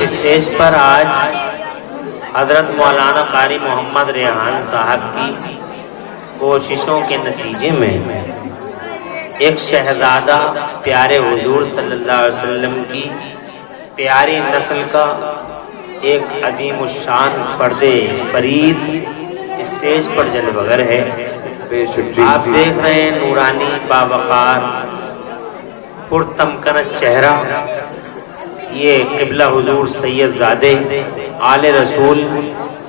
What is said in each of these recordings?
اس stage پر آج حضرت مولانا قاری محمد ریحان صاحب کی کوششوں کے نتیجے میں ایک شہزادہ پیارے حضور صلی اللہ علیہ وسلم کی پیاری نسل کا ایک عظیم الشان فرد فرید اسٹیج پر جلوگر ہے۔ آپ دیکھ رہے ہیں نورانی باوقار پرتمکنت چہرہ، یہ قبلہ حضور سید زادے آل رسول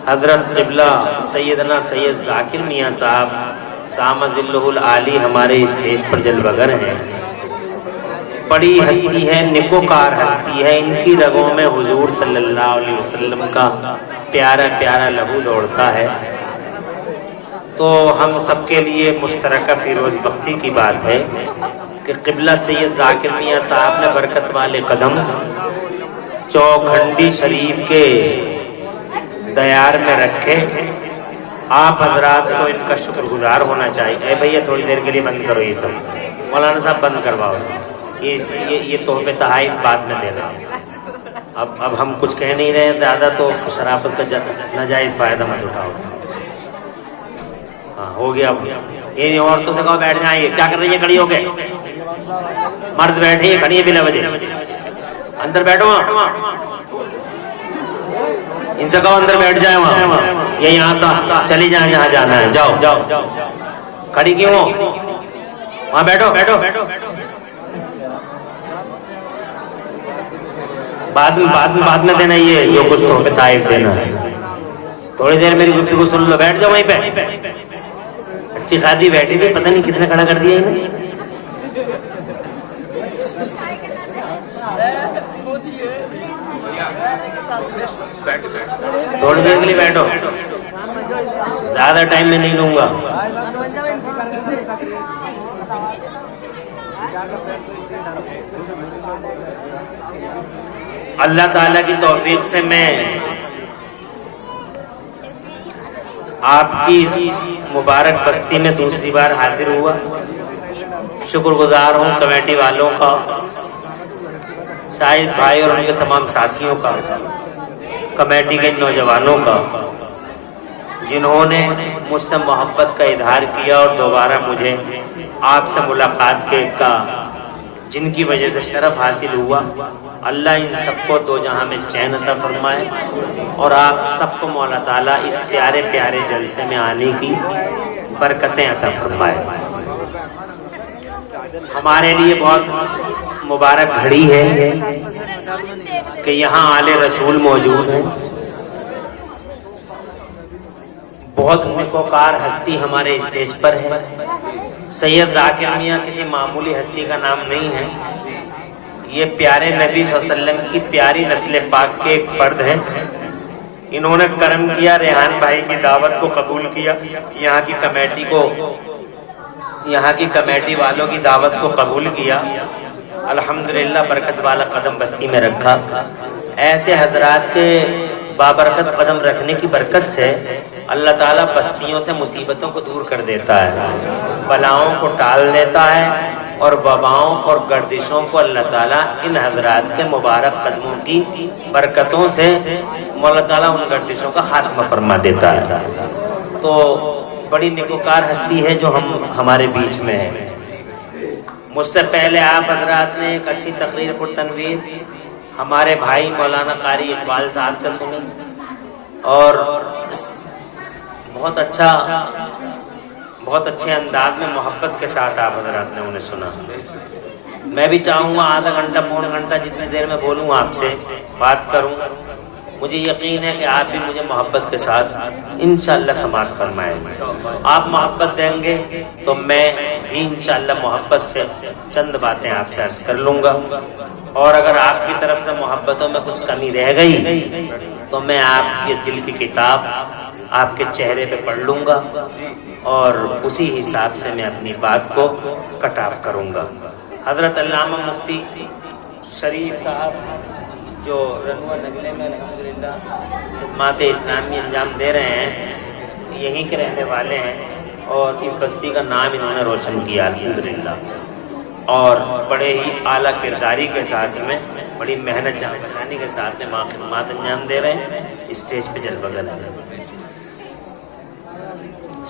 حضرت قبلہ سیدنا سید ذاکر میاں صاحب دام ظلہ العالی ہمارے اسٹیج پر جلوگر ہیں۔ بڑی ہستی ہے، نکوکار ہستی ہے، ان کی رگوں میں حضور صلی اللہ علیہ وسلم کا پیارا پیارا لہو دوڑتا ہے۔ تو ہم سب کے لیے مشترکہ فیروز بختی کی بات ہے کہ قبلہ سید ذاکر میاں صاحب نے برکت والے قدم چوکھنڈی شریف کے دیار میں رکھے۔ آپ حضرات کو ان کا شکر گزار ہونا چاہیے۔ اے بھیا تھوڑی دیر کے لیے بند کرو یہ سب، مولانا صاحب بند کرواؤ یہ تحفے تحائف بعد میں دینا۔ اب ہم کچھ کہہ نہیں رہے زیادہ، تو شرافت کا ناجائز فائدہ مت اٹھاؤ۔ ہاں ہو گیا، یہ عورتوں سے کہو بیٹھ جائیں، کیا کر رہی ہے کھڑی ہو کے؟ مرد بیٹھے ہیں کھڑی ہے بلا وجہ، اندر بیٹھو، ان سے کہو اندر بیٹھ جائیں، وہاں یہ یہاں سے چلی جائیں جہاں جانا ہے، جاؤ جاؤ، کھڑی کیوں ہو؟ وہاں بیٹھو بیٹھو۔ بعد میں دینا یہ جو کچھ تحفے تحائف دینا ہے۔ تھوڑی دیر میری گفتگو سن لو، بیٹھ جاؤ وہیں پہ۔ اچھی خاصی بیٹھی تھی، پتہ نہیں کتنے کھڑا کر دیا انہیں۔ تھوڑی دیر کے لیے بیٹھو، زیادہ ٹائم میں نہیں لوں گا۔ اللہ تعالیٰ کی توفیق سے میں آپ کی اس مبارک بستی میں دوسری بار حاضر ہوا۔ شکر گزار ہوں کمیٹی والوں کا، شاہد بھائی اور ان کے تمام ساتھیوں کا، کمیٹی کے نوجوانوں کا، جنہوں نے مجھ سے محبت کا اظہار کیا اور دوبارہ مجھے آپ سے ملاقات کا جن کی وجہ سے شرف حاصل ہوا۔ اللہ ان سب کو دو جہاں میں چین عطا فرمائے، اور آپ سب کو مولا تعالیٰ اس پیارے پیارے جلسے میں آنے کی برکتیں عطا فرمائے۔ ہمارے لیے بہت مبارک گھڑی ہے کہ یہاں آل رسول موجود ہیں۔ بہت نکوکار ہستی ہمارے اسٹیج پر ہے۔ سید ذاکر میاں کسی معمولی ہستی کا نام نہیں ہے، یہ پیارے نبی صلی اللہ علیہ وسلم کی پیاری نسل پاک کے ایک فرد ہیں۔ انہوں نے کرم کیا، ریحان بھائی کی دعوت کو قبول کیا، یہاں کی کمیٹی والوں کی دعوت کو قبول کیا، الحمدللہ برکت والا قدم بستی میں رکھا۔ ایسے حضرات کے بابرکت قدم رکھنے کی برکت سے اللہ تعالیٰ بستیوں سے مصیبتوں کو دور کر دیتا ہے، بلاؤں کو ٹال دیتا ہے، اور وباؤں اور گردشوں کو اللہ تعالیٰ ان حضرات کے مبارک قدموں کی برکتوں سے مولا تعالیٰ ان گردشوں کا خاتمہ فرما دیتا ہے۔ تو بڑی نیکوکار ہستی ہے جو ہمارے بیچ میں ہے۔ مجھ سے پہلے آپ حضرات نے ایک اچھی تقریر پر تنویر ہمارے بھائی مولانا قاری اقبال صاحب سے سنی، اور بہت اچھے انداز میں محبت کے ساتھ آپ حضرات نے انہیں سنا۔ میں بھی چاہوں گا آدھا گھنٹہ پونا گھنٹہ جتنی دیر میں بولوں آپ سے بات کروں۔ مجھے یقین ہے کہ آپ بھی مجھے محبت کے ساتھ انشاءاللہ سماعت فرمائیں گے۔ آپ محبت دیں گے تو میں بھی انشاءاللہ محبت سے چند باتیں آپ سے عرض کر لوں گا، اور اگر آپ کی طرف سے محبتوں میں کچھ کمی رہ گئی تو میں آپ کے دل کی کتاب آپ کے چہرے پہ پڑھ لوں گا، اور اسی حساب سے میں اپنی بات کو کٹ آف کروں گا۔ حضرت علامہ مفتی شریف صاحب جو رنگوا نگلے میں الحمدللہ خدمات اسلامی انجام دے رہے ہیں، یہیں کے رہنے والے ہیں، اور اس بستی کا نام انہوں نے روشن کیا الحمدللہ، اور بڑے ہی اعلیٰ کرداری کے ساتھ میں بڑی محنت جان بچانی کے ساتھ میں ماں خدمات انجام دے رہے ہیں، اسٹیج پہ جذبہ کر رہے ہیں۔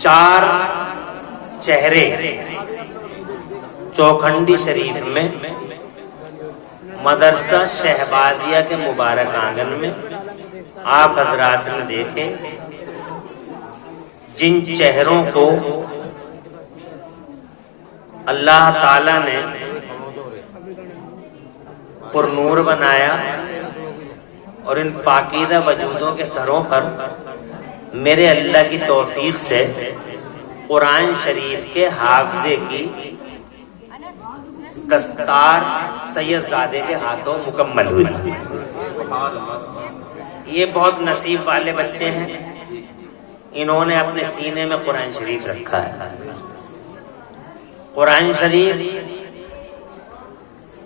4 چہرے چوکھنڈی شریف میں مدرسہ شہبازیہ کے مبارک آنگن میں آپ حضرات نے دیکھے، جن چہروں کو اللہ تعالیٰ نے پر نور بنایا، اور ان پاکیزہ وجودوں کے سروں پر میرے اللہ کی توفیق سے قرآن شریف کے حافظے کی دستار سید زادے کے ہاتھوں مکمل ہوئی۔ یہ بہت نصیب والے بچے ہیں، انہوں نے اپنے سینے میں قرآن شریف رکھا ہے۔ قرآن شریف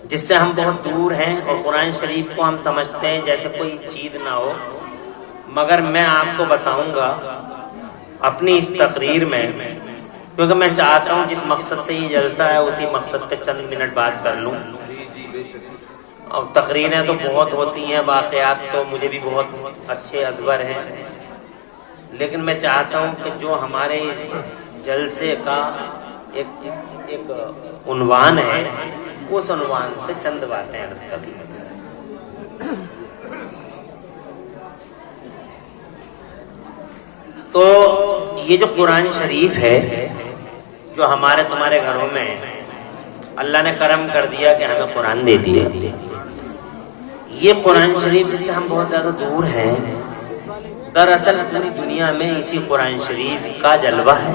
جس سے ہم بہت دور ہیں، اور قرآن شریف کو ہم سمجھتے ہیں جیسے کوئی چیز نہ ہو، مگر میں آپ کو بتاؤں گا اپنی اس تقریر میں، کیونکہ میں چاہتا ہوں جس مقصد سے یہ جلسہ ہے اسی مقصد پہ چند منٹ بات کر لوں۔ اور تقریریں تو بہت ہوتی ہیں، واقعات تو مجھے بھی بہت اچھے ازبر ہیں، لیکن میں چاہتا ہوں کہ جو ہمارے اس جلسے کا ایک عنوان ہے، اس عنوان سے چند باتیں عرض کر لوں۔ تو یہ جو قرآن شریف ہے، جو ہمارے تمہارے گھروں میں اللہ نے کرم کر دیا کہ ہمیں قرآن دے دیا، یہ قرآن شریف جس سے ہم بہت زیادہ دور ہیں، دراصل پوری دنیا میں اسی قرآن شریف کا جلوہ ہے۔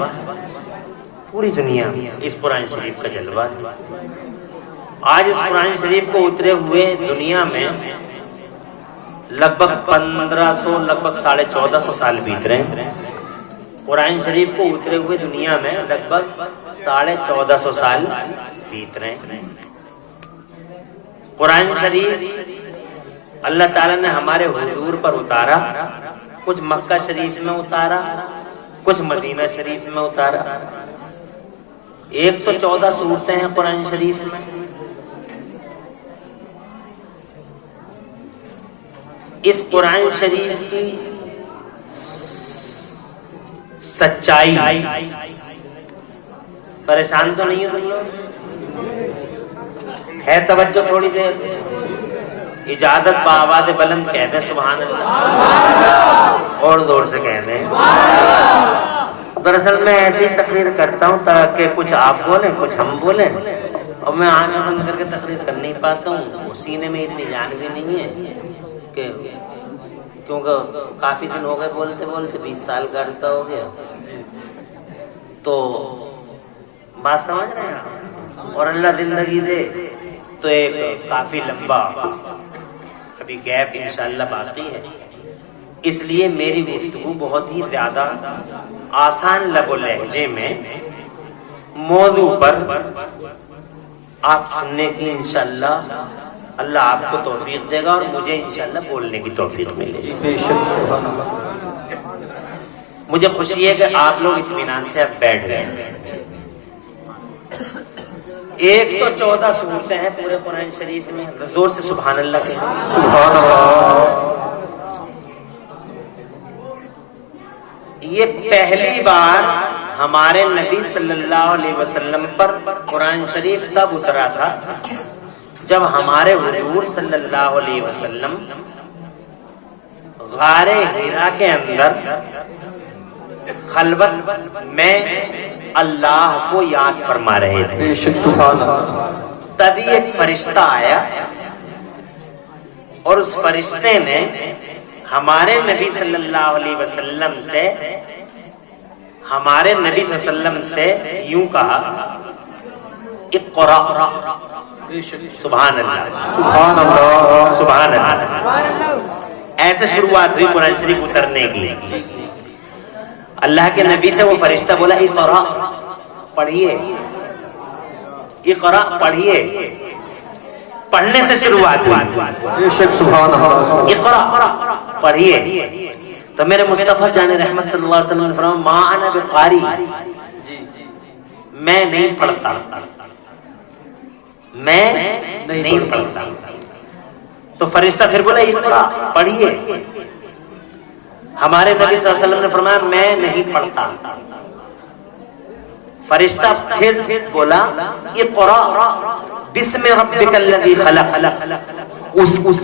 پوری دنیا اس قرآن شریف کا جلوہ ہے۔ آج اس قرآن شریف کو اترے ہوئے دنیا میں لگ بھگ 1500 لگ بھگ 1450 سال بیت رہے ہیں۔ قرآن شریف کو اترے ہوئے دنیا میں لگ بھگ 1450 سال بیت رہے ہیں۔ قرآن شریف اللہ تعالیٰ نے ہمارے حضور پر اتارا، کچھ مکہ شریف میں اتارا، کچھ مدینہ شریف میں اتارا۔ 114 سورتیں ہیں قرآن شریف میں۔ اس قرآن شریف کی سچائی، پریشان تو نہیں ہو تم لوگ؟ ہے توجہ تھوڑی دیر؟ اجازت بآواز بلند کہہ دیں سبحان اللہ، اور زور سے کہہ دیں۔ دراصل میں ایسی تقریر کرتا ہوں تاکہ کچھ آپ بولیں کچھ ہم بولیں، اور میں آنکھیں بند کر کے تقریر کر نہیں پاتا ہوں، سینے میں اتنی جان بھی نہیں ہے کہ، کیونکہ کافی دن ہو گئے بولتے بولتے، 20 سال کا عرصہ ہو گیا، تو بات سمجھ رہے ہیں آپ؟ اور اللہ زندگی دے تو ایک کافی لمبا ابھی گیپ انشاءاللہ باقی ہے، اس لیے میری گفتگو بہت ہی زیادہ آسان لب و لہجے میں موضوع پر آپ سننے کی انشاءاللہ اللہ آپ کو توفیق دے گا، اور مجھے انشاءاللہ بولنے کی توفیق ملے گی۔ مجھے خوشی ہے کہ آپ لوگ اطمینان سے اب بیٹھ گئے۔ 114 سورتیں ہیں پورے قرآن شریف میں، زور سے سبحان اللہ کہیں۔ سبحان اللہ۔ یہ پہلی بار ہمارے نبی صلی اللہ علیہ وسلم پر قرآن شریف تب اترا تھا جب ہمارے حضور صلی اللہ علیہ وسلم غار حرا کے اندر خلوت میں اللہ کو یاد فرما رہے تھے۔ تبھی ایک فرشتہ آیا، اور اس فرشتے نے ہمارے نبی صلی اللہ علیہ وسلم سے یوں کہا، اقرأ۔ سبحان اللہ، سبحان اللہ، سبحان اللہ۔ ایسے شروعات ہوئی قرآن شریف اترنے کی۔ اللہ کے نبی سے وہ فرشتہ بولا، اقرأ، پڑھیے، اقرأ، پڑھیے۔ پڑھنے سے شروعات ہوئی، اقرأ، پڑھیے۔ تو میرے مصطفیٰ جان رحمت صلی اللہ علیہ وسلم نے فرمایا، ما انا بقاری، میں نہیں پڑھتا، میں نہیں پڑھتا۔ تو فرشتہ پھر بولا اقرا، پڑھیے. ہمارے نبی صلی اللہ علیہ وسلم نے فرمایا میں نہیں پڑھتا. فرشتہ پھر بولا اقرا بسم ربک الذی خلق،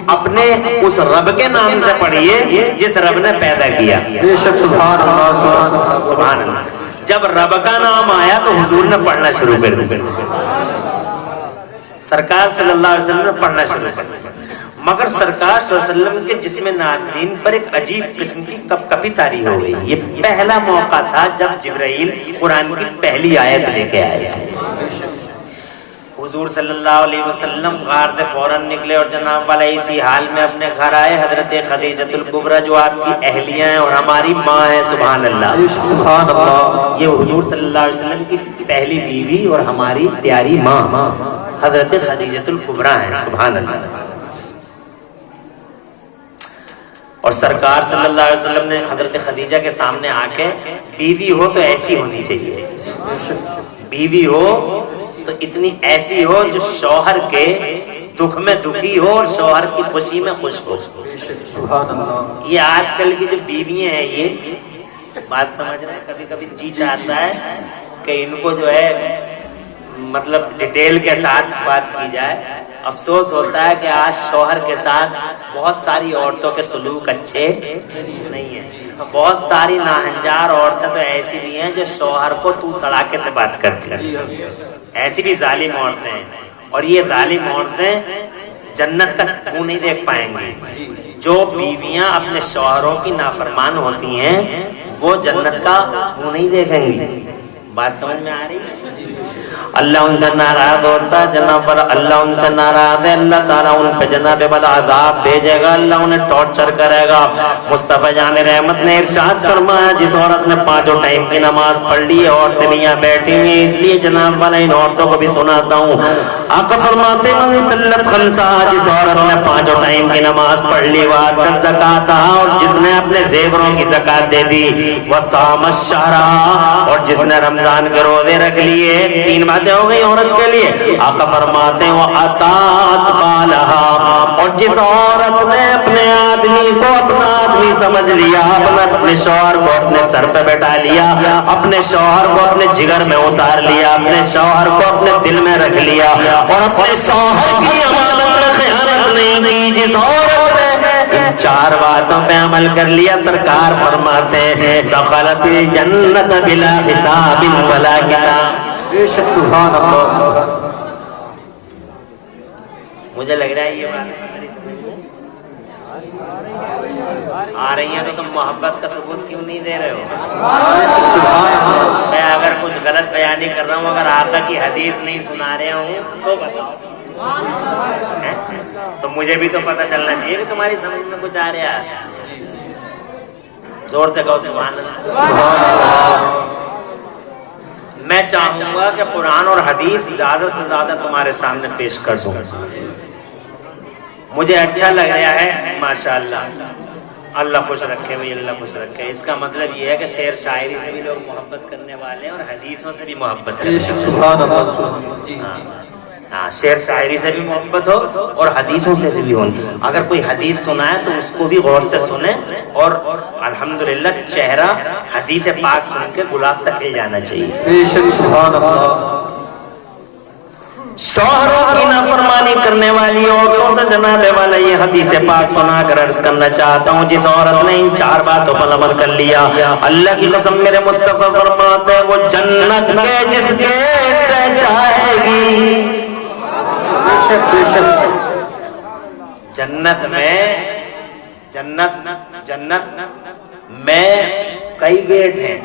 اپنے اس رب کے نام سے پڑھیے جس رب نے پیدا کیا. بے شک سبحان اللہ سبحان اللہ. جب رب کا نام آیا تو حضور نے پڑھنا شروع کر دیا. سرکار صلی اللہ علیہ وسلم نے پڑھنا شروع کر دیا. مگر سرکار صلی اللہ علیہ وسلم کے جسم ناظرین پر ایک عجیب قسم کی کپ کپی طاری ہو گئی. یہ پہلا موقع تھا جب جبرائیل قرآن کی پہلی آیت لے کے آئے تھے. حضور صلی اللہ علیہ وسلم غار سے فوراً نکلے اور جناب والا اسی حال میں اپنے گھر آئے. حضرت خدیجۃ الکبریٰ جو آپ کی اہلیہ ہیں اور ہماری ماں ہے، سبحان اللہ سبحان اللہ، یہ حضور صلی اللہ علیہ وسلم کی پہلی بیوی اور ہماری پیاری ماں حضرت خدیجۃ الکبریٰ ہیں، سبحان اللہ. اور سرکار صلی اللہ علیہ وسلم نے حضرت خدیجہ کے سامنے آ کے، بیوی ہو تو ایسی ہونی چاہیے، بیوی ہو تو اتنی ایسی ہو جو شوہر کے دکھ میں دکھی ہو اور شوہر کی خوشی میں خوش ہو. یہ آج کل کی جو بیویاں ہیں، یہ بات سمجھ رہے ہیں، کبھی کبھی جی چاہتا ہے کہ ان کو جو ہے مطلب ڈیٹیل کے ساتھ بات کی جائے. افسوس ہوتا ہے کہ آج شوہر کے ساتھ بہت ساری عورتوں کے سلوک اچھے نہیں ہیں. بہت ساری ناہنجار عورتیں تو ایسی بھی ہیں جو شوہر کو تو تڑاکے سے بات کرتی ہیں. ایسی بھی ظالم عورتیں ہیں، اور یہ ظالم عورتیں جنت کا منہ نہیں دیکھ پائیں گی. جو بیویاں اپنے شوہروں کی نافرمان ہوتی ہیں وہ جنت کا منہ نہیں دیکھیں گی. بات سمجھ میں آ رہی ہے؟ اللہ ان سے ناراض ہوتا ہے جناب پر، اللہ ان سے ناراض ہے، اللہ تعالیٰ ان پہ جناب والا عذاب بھیجے گا، اللہ انہیں ٹارچر کرے گا. مصطفیٰ جان رحمت نے ارشاد فرمایا جس عورت نے 5 ٹائم کی نماز پڑھ لی ہے، عورتیں بھی یہاں بیٹھی ہوئی ہیں اس لیے جناب والا ان عورتوں کو بھی سناتا ہوں. آقا فرماتے من صلت خمسہ، جس عورت نے 5 ٹائم کی نماز پڑھ لی، وآتت زکوٰۃ، اور جس نے اپنے زیوروں کی زکات دے دی، وصام الشہر، اور جس نے رمضان کے روزے رکھ لیے. 3 باتیں ہو گئی عورت کے لیے. آقا فرماتے ہیں وَأَطَاعَتْ بَالَهَا، اور جس عورت نے اپنے آدمی کو اپنا آدمی سمجھ لیا، اپنے شوہر کو اپنے سر پہ بیٹھا لیا، اپنے شوہر کو اپنے جگر میں اتار لیا، اپنے شوہر کو اپنے دل میں رکھ لیا، اور اپنے شوہر کی امانت میں خیانت نہیں کی. جس عورت نے ان 4 باتوں پہ عمل کر لیا، سرکار فرماتے ہیں دخلت الجنت بلا حساب ولا کتاب. بے شک سبحان اللہ. مجھے لگ رہا ہے یہ بات آ رہی ہیں تو تم محبت کا ثبوت کیوں نہیں دے رہے ہو؟ میں اگر کچھ غلط بیانی کر رہا ہوں، اگر آقا کی حدیث نہیں سنا رہے ہوں تو بتاؤ. تو مجھے بھی تو پتہ چلنا چاہیے کہ تمہاری سمجھ میں کچھ آ رہا ہے. زور سے کہو سبحان اللہ. میں چاہوں گا کہ قرآن اور حدیث زیادہ سے زیادہ تمہارے سامنے پیش کر دوں. مجھے اچھا لگ رہا ہے ماشاءاللہ. اللہ خوش رکھے بھائی، اللہ خوش رکھے. اس کا مطلب یہ ہے کہ شعر شاعری سے بھی لوگ محبت کرنے والے ہیں اور حدیثوں سے بھی محبت کرنے والے ہیں. ہاں، شعر شاعری سے بھی محبت ہو اور حدیثوں سے بھی ہو. اگر کوئی حدیث سنا ہے تو اس کو بھی غور سے سنیں، اور الحمدللہ چہرہ حدیث پاک سن کے گلاب سے کھل جانا چاہیے. سبحان اللہ. شوہروں کی نافرمانی کرنے والی عورتوں سے جناب والا یہ حدیث پاک سنا کر عرض کرنا چاہتا ہوں. جس عورت نے ان 4 باتوں پر عمل کر لیا، اللہ کی قسم میرے مصطفیٰ فرماتے ہیں وہ جنت کے جس گیٹ سے جائے گی. جنت میں کئی گیٹ ہیں،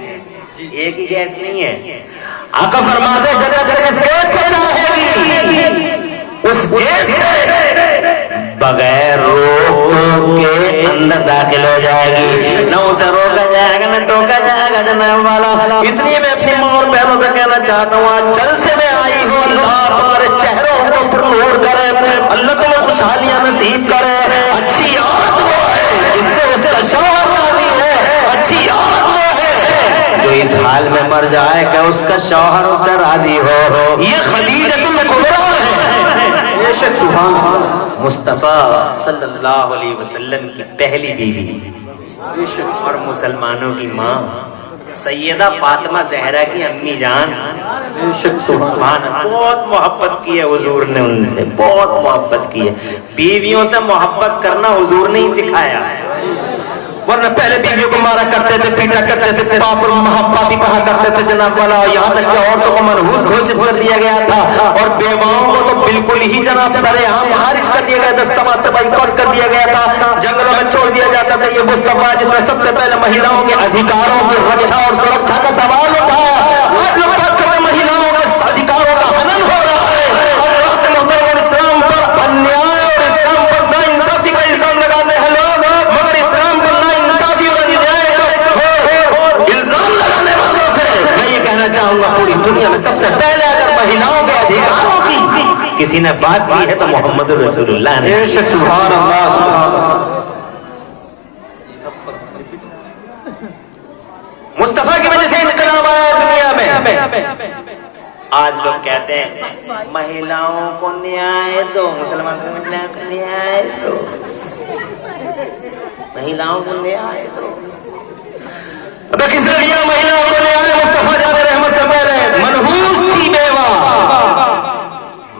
ایک ہی گیٹ نہیں ہے. آقا فرماتے ہیں جنت جس گیٹ سے چاہے گی اس گیٹ سے بغیر روک کے اندر داخل ہو جائے گی. نہ اسے روکا جائے گا نہ ٹوکا جائے گا جناب والا. اس لیے میں اپنی ماں اور بہنوں سے کہنا چاہتا ہوں آج جلسے میں آئی ہوں، اللہ تمہارے چہروں کو پرنور کرے، اللہ تمہیں خوشحالیاں نصیب کرے. اچھی عورت وہ ہے جس سے اس کا شوہر راضی ہے. اچھی عورت وہ ہے جو اس حال میں مر جائے کہ اس کا شوہر اس سے راضی ہو. یہ خدیجۃ الکبریٰ ہے. بے شک سبحان اللہ مصطفیٰ صلی اللہ علیہ وسلم کی پہلی بیوی بے شک اور مسلمانوں کی ماں سیدہ فاطمہ زہرا کی امی جان بے شک سبحان اللہ بہت محبت کی ہے حضور نے ان سے، بہت محبت کی ہے. بیویوں سے محبت کرنا حضور نے ہی سکھایا. ورنہ پہلے بیویوں کو مارا کرتے تھے، پیٹا کرتے تھے، پاپ اور محباتی کہا کرتے تھے جناب والا. یہاں تک کہ عورتوں کو منحوس گھوشت کر دیا گیا تھا اور بیواؤں کو تو بالکل ہی جناب سرے عام خارج کر دیا گیا تھا، سماج سے بائیکاٹ کر دیا گیا تھا، جنگلوں میں چھوڑ دیا جاتا تھا. یہ مصطفیٰ جس نے سب سے پہلے مہیلاؤں کے ادھیکاروں کی رکشا اور سرکشا کا سوال اٹھایا. آج لوگ بات کرتے ہیں مہیلاؤں کے ادھیکاروں کا ہنن ہو رہا ہے. اللہ کے محترم اور اسلام پر انیائے اور اسلام پر ناانصافی کا الزام لگاتے ہیں لوگ، مگر اسلام پر ناانصافی اور انیائے کا الزام لگانے والوں سے میں یہ کہنا چاہوں گا پوری دنیا میں سب سے پہلے اگر مہیلاؤں کے ادھیکاروں کی کسی نے بات کی ہے تو محمد رسول اللہ نے. بے شک سبحان اللہ سبحان اللہ. مصطفیٰ کی وجہ سے انقلاب آیا دنیا میں. آج لوگ کہتے ہیں مہیلاؤں کو نیائے دو، مسلمان کو نیائے دو، مہیلاؤں کو نیائے دو. اب کس نے دیا مہیلاؤں کو نیائے؟ مصطفیٰ جان رحمت سے پہلے منحوس تھی بیوہ،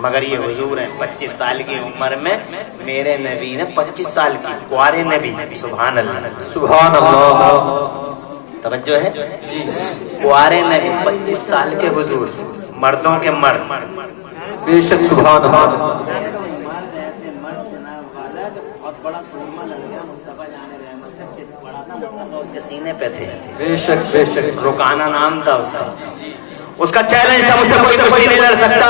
مگر یہ حضور ہیں 25 سال کی عمر میں میرے نبی نے 25 سال کی کوارے نبی. سبحان اللہ سبحان اللہ. توجہ ہے، کوارے نبی 25 سال کے حضور، مردوں کے مرد. بے شک سبحان اللہ. اس کے سینے پہ تھے، بے شک بے شک. رکانہ نام تھا اس کا چیلنج تھا، مجھ سے کوئی کشتی نہیں لڑ سکتا.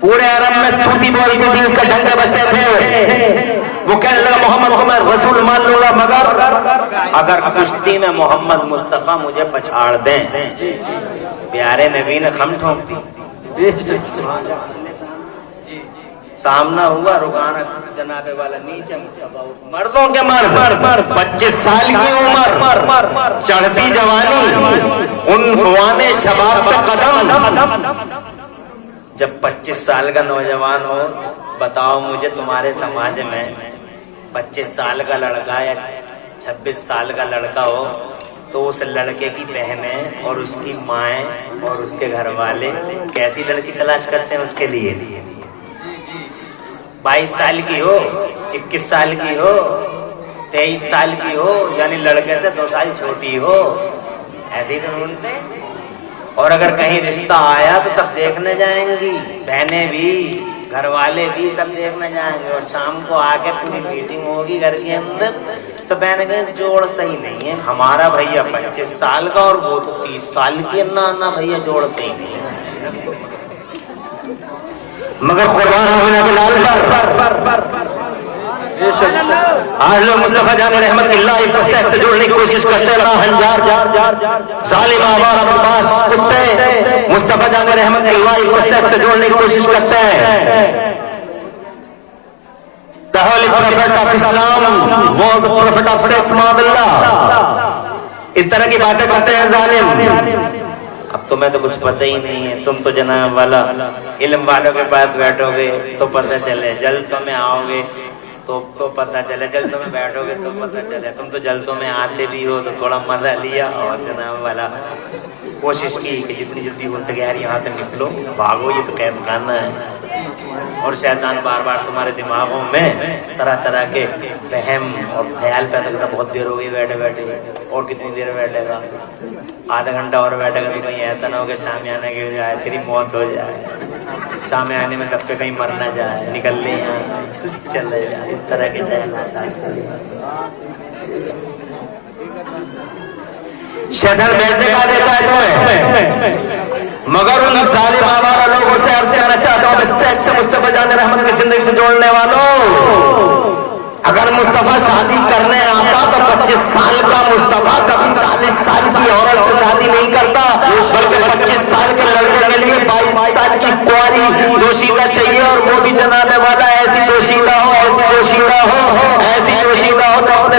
پورے عرب میں توتی بولتی تھی، اس کے ڈنڈے بجتے تھے. وہ کہنے لگا محمد کو میں رسول مان لوں گا مگر اگر کشتی میں محمد مصطفیٰ مجھے پچھاڑ دیں. پیارے نبی نے خم ٹھونک دی. بے شک سبحان اللہ. سامنا ہوا، رکانہ جناب والا نیچے، مردوں کے مرد 25 سال کی عمر، چڑھتی جوانی، عنفوان شباب پہ قدم. جب 25 سال کا نوجوان ہو، بتاؤ مجھے تمہارے سماج میں 25 سال کا لڑکا یا 26 سال کا لڑکا ہو تو اس لڑکے کی بہنیں اور اس کی مائیں اور اس کے گھر والے کیسی لڑکی تلاش کرتے ہیں اس کے لیے. 22 سال کی ہو، 21 سال کی ہو، 23 سال کی ہو، یعنی لڑکے سے 2 سال چھوٹی ہو، ایسے ہی تو ڈھونڈتے ہیں. اور اگر کہیں رشتہ آیا تو سب دیکھنے جائیں گی، بہنیں بھی، گھر والے بھی سب دیکھنے جائیں گے. اور شام کو آ کے پوری میٹنگ ہوگی گھر کے اندر تو بہنیں کہیں جوڑ صحیح نہیں ہے، ہمارا بھیا 25 سال کا اور وہ تو 30 سال کی، نہ بھیا جوڑ صحیح نہیں ہے. مگر قربان ہونے کے لال پر آج لوگ مصطفیٰ جان رحمت اللہ اس کو سیکس سے جوڑنے کی کوشش کرتے ہیں. ہنجار ظالم آوارہ بدماش کتے مصطفیٰ جان رحمت اللہ اس کو سیکس سے جوڑنے کی کوشش کرتے ہیں. The Holy Prophet of Islam was a prophet of sex. اس طرح کی باتیں کرتے ہیں ظالم. اب تمہیں تو کچھ پتہ ہی نہیں ہے، تم تو جناب والا علم والوں کے پاس بیٹھو گے تو پتہ چلے، جلسوں میں آؤ گے تو پتہ چلے، جلسوں میں بیٹھو گے تو پتہ چلے. تم تو جلسوں میں آتے بھی ہو تو تھوڑا مزہ لیا اور جناب والا کوشش کی کہ جتنی جلدی ہو سکے یار یہاں سے نکلو، بھاگو، یہ تو قید خانہ ہے. اور شیطان بار بار تمہارے دماغوں میں طرح طرح کے فہم اور خیال پیدا کرتا. بہت دیر ہو گئی بیٹھے بیٹھے، اور کتنی دیر بیٹھے گا؟ آدھا گھنٹہ اور بیٹھے گا تو کہیں ایسا نہ ہو کہ شامیانہ گر جائے، تیری موت ہو جائے، شامیانے میں دب کے کہیں مر نہ جائے، نکل لے یہاں، جلدی چلے جائے. اس طرح کے خیالات شیطان بیٹھنے کا دیتا ہے تمہیں، مگر ان ظالم آوارہ لوگوں سے عرض کرنا چاہتا ہوں کہ سیکس سے مصطفیٰ جان رحمت کی زندگی سے جوڑنے والوں، اگر مصطفیٰ شادی کرنے آتا تو 25 سال کا مصطفیٰ کبھی 40 سال کی عورت سے شادی نہیں کرتا، بلکہ 25 سال کے لڑکے کے لیے 22 سال کی کواری دوشیدہ چاہیے. اور وہ بھی جناب والا ایسی دوشیدہ ہو، ایسی دوشیدہ ہو، ایسی دوشیدہ ہو. تو اپنے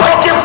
25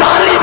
40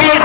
20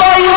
22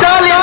40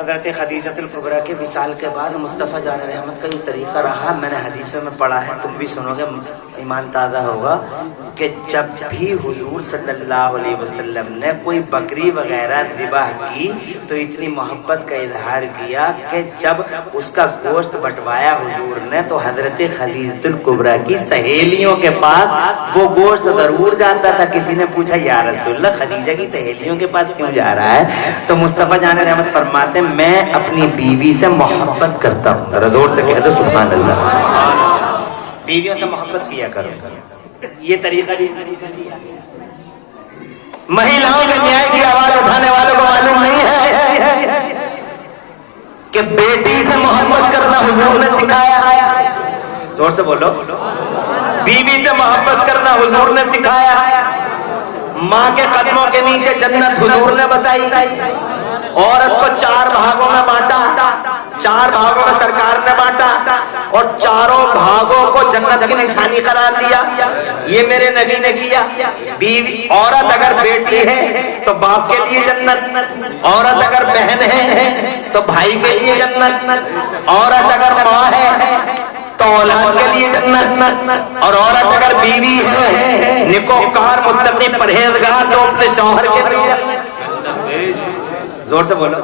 حضرت خدیجہ الکبریٰ کے وصال کے بعد مصطفیٰ جان رحمت کا یہ طریقہ رہا، میں نے حدیثوں میں پڑھا ہے، تم بھی سنو گے ایمان تازہ ہوگا، کہ جب بھی حضور صلی اللہ علیہ وسلم نے کوئی بکری وغیرہ ذبح کی تو اتنی محبت کا اظہار کیا کہ جب اس کا گوشت بٹوایا حضور نے تو حضرت خدیجہ الکبریٰ کی سہیلیوں کے پاس وہ گوشت ضرور جاتا تھا۔ کسی نے پوچھا یا رسول اللہ خدیجہ کی سہیلیوں کے پاس کیوں جا رہا ہے؟ تو مصطفیٰ جان رحمت فرماتے ہیں میں اپنی بیوی سے محبت کرتا ہوں، ذرا زور سے کہہ دو سبحان اللہ۔ بیویوں سے محبت کیا کرو، یہ طریقہ مہیلاؤں کے نیائے کی آواز اٹھانے والوں کو معلوم نہیں ہے کہ بیٹی سے محبت کرنا حضور نے سکھایا، زور سے بولو، بیوی سے محبت کرنا حضور نے سکھایا، ماں کے قدموں کے نیچے جنت حضور نے بتائی، عورت کو 4 بھاگوں میں بانٹا، 4 بھاگوں میں سرکار نے بانٹا اور چاروں بھاگوں کو جنت کی نشانی قرار دیا، یہ میرے نبی نے کیا۔ بیوی عورت اگر بیٹی ہے تو باپ کے لیے جنت، عورت اگر بہن ہے تو بھائی کے لیے جنت، عورت اگر ماں ہے تو اولاد کے لیے جنت، اور عورت اگر بیوی ہے نیکوکار متقی پرہیزگار تو اپنے شوہر کے لیے۔ زور سے بولو،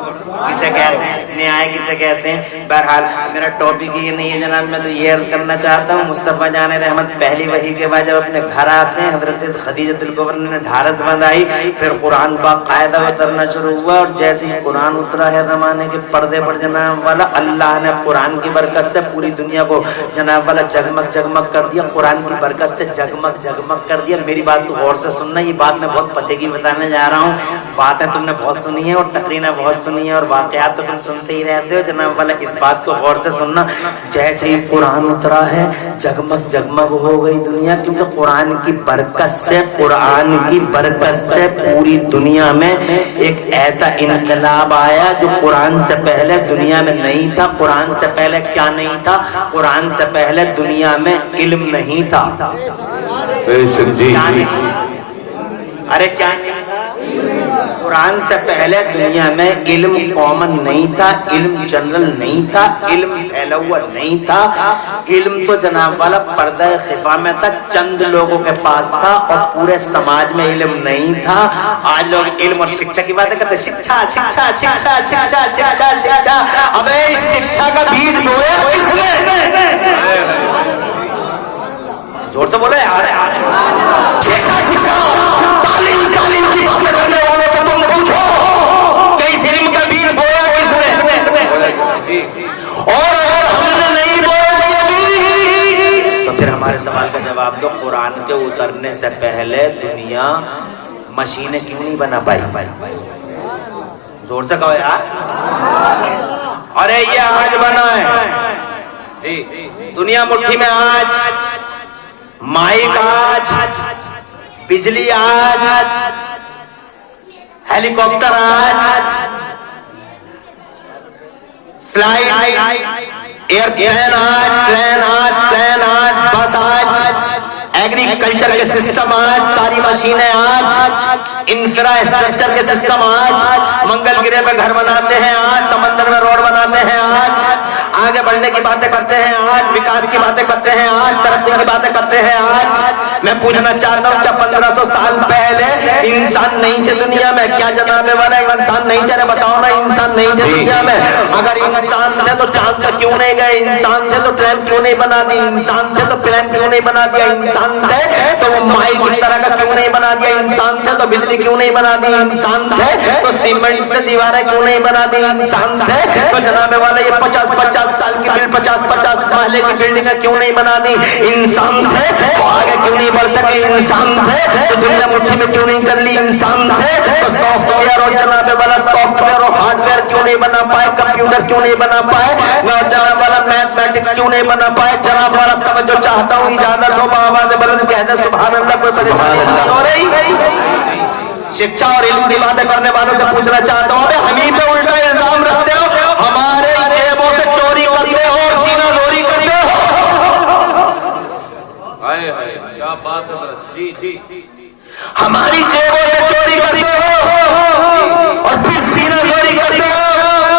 کسے کہتے ہیں نیائے، کسے کہتے ہیں؟ بہرحال میرا ٹاپک یہ نہیں ہے جناب، میں تو یہ عرض کرنا چاہتا ہوں مصطفیٰ جان رحمت پہلی وحی کے بعد جب اپنے گھر آتے ہیں حضرت خدیجہ الکبریٰ نے ڈھارس بندھائی، پھر قرآن پاک قاعدہ اترنا شروع ہوا، اور جیسے ہی قرآن اترا ہے زمانے کے پردے پر جناب والا اللہ نے قرآن کی برکت سے پوری دنیا کو جناب والا جگمگ جگمگ کر دیا، قرآن کی برکت سے جگمگ جگمگ کر دیا۔ میری بات کو غور سے سننا، یہ بات میں بہت پتے کی بتانے جا رہا ہوں، باتیں تم نے بہت سنی ہیں اور تقریریں بہت سنی ہیں اور واقعات تو تم سنتے ہی رہتے ہو جناب والا، اس بات کو غور سے سننا۔ جیسے ہی قرآن اترا ہے جگمگ جگمگ ہو گئی دنیا، کیونکہ قرآن کی برکت سے، قرآن کی برکت سے پوری دنیا میں ایک ایسا انقلاب آیا جو قرآن سے پہلے دنیا میں نہیں تھا۔ قرآن سے پہلے کیا نہیں تھا؟ قرآن سے پہلے دنیا میں علم نہیں تھا۔ ارے کیا نہیں تھا؟ قرآن سے پہلے دنیا میں علم کامن نہیں تھا، علم جنرل نہیں تھا، علم پھیلا ہوا نہیں تھا، علم تو جناب والا پردہ خفا میں تھا، چند لوگوں کے پاس تھا اور پورے سماج میں علم نہیں تھا۔ آج لوگ علم اور شکشا کی باتیں کرتے ہیں، شکشا شکشا شکشا شکشا شکشا شکشا، ابے شکشا کا بیج بویا کس نے؟ زور سے بولو یار، شکشا شکشا تعلیم تعلیم کی باتیں کرنے والوں سے تم پوچھو کہ اس علم کا بیج بویا کس نے؟ اور اگر ہم نے نہیں بویا تو پھر ہمارے سوال کا جواب دو، قرآن کے اترنے سے پہلے دنیا مشینیں کیوں نہیں بنا پائی؟ زور سے کہو یار، ارے یہ آج بنا ہے دنیا مٹھی میں، آج مائک، آج بجلی، آج ہیلی کاپٹر، آج فلائٹ، ایئرپلین، آج ٹرین، آج پلین، آج بس، آج ایگریکلچر کے سسٹم، آج ساری مشینیں، آج انفراسٹرکچر کے سسٹم، آج منگل گرہ پہ گھر بناتے ہیں، آج سمندر میں روڈ بناتے ہیں، آج آگے بڑھنے کی باتیں کرتے ہیں، آج وکاس کی باتیں کرتے ہیں، آج ترقی کی باتیں کرتے ہیں۔ آج میں پوچھنا چاہتا ہوں کیا 1500 سال پہلے انسان نہیں تھے دنیا میں؟ کیا جناب والا انسان نہیں تھے؟ بتاؤ نا، انسان نہیں تھے دنیا میں؟ اگر انسان تھے تو چاند پہ کیوں نہیں گئے؟ انسان تھے تو ٹرین کیوں نہیں بنا دی؟ انسان تھے تو پلین کیوں نہیں بنا دیا؟ انسان تھے تو وہ مائک اس طرح کا کیوں نہیں بنا دیا؟ انسان تھے تو بجلی کیوں نہیں بنا دی؟ انسان تھے تو سیمنٹ سے دیواریں کیوں نہیں بنا دی؟ انسان تھے تو جناب والا یہ 50 سال کی 50 محلے کی بلڈنگیں کیوں نہیں بنا دی؟ انسان تھے تو آگے کیوں نہیں بڑھ سکے؟ انسان تھے تو دنیا مٹھی میں کیوں نہیں کر لی؟ انسان تھے تو سافٹ ویئر اور جناب والا سافٹ ویئر اور ہارڈ ویئر کیوں نہیں بنا پائے؟ کمپیوٹر کیوں نہیں بنا پائے؟ اور جناب والا میتھمیٹکس کیوں نہیں بنا پائے؟ جناب والا توجہ چاہتا ہوں، اجازت ہو آواز بلند کہہ دیں سبحان اللہ، کوئی پریشانی نہیں ہو رہی؟ شکشا اور علم کی باتیں کرنے والوں سے پوچھنا چاہتا ہوں، ہمیں پہ الٹا الزام رکھتے ہو، ہمارے جیبوں سے چوری کرتے ہو اور سینہ زوری کرتے ہو۔ کیا بات ہے، جی جی، ہماری جیبوں سے چوری کرتے ہو اور پھر سینہ زوری کرتے ہو۔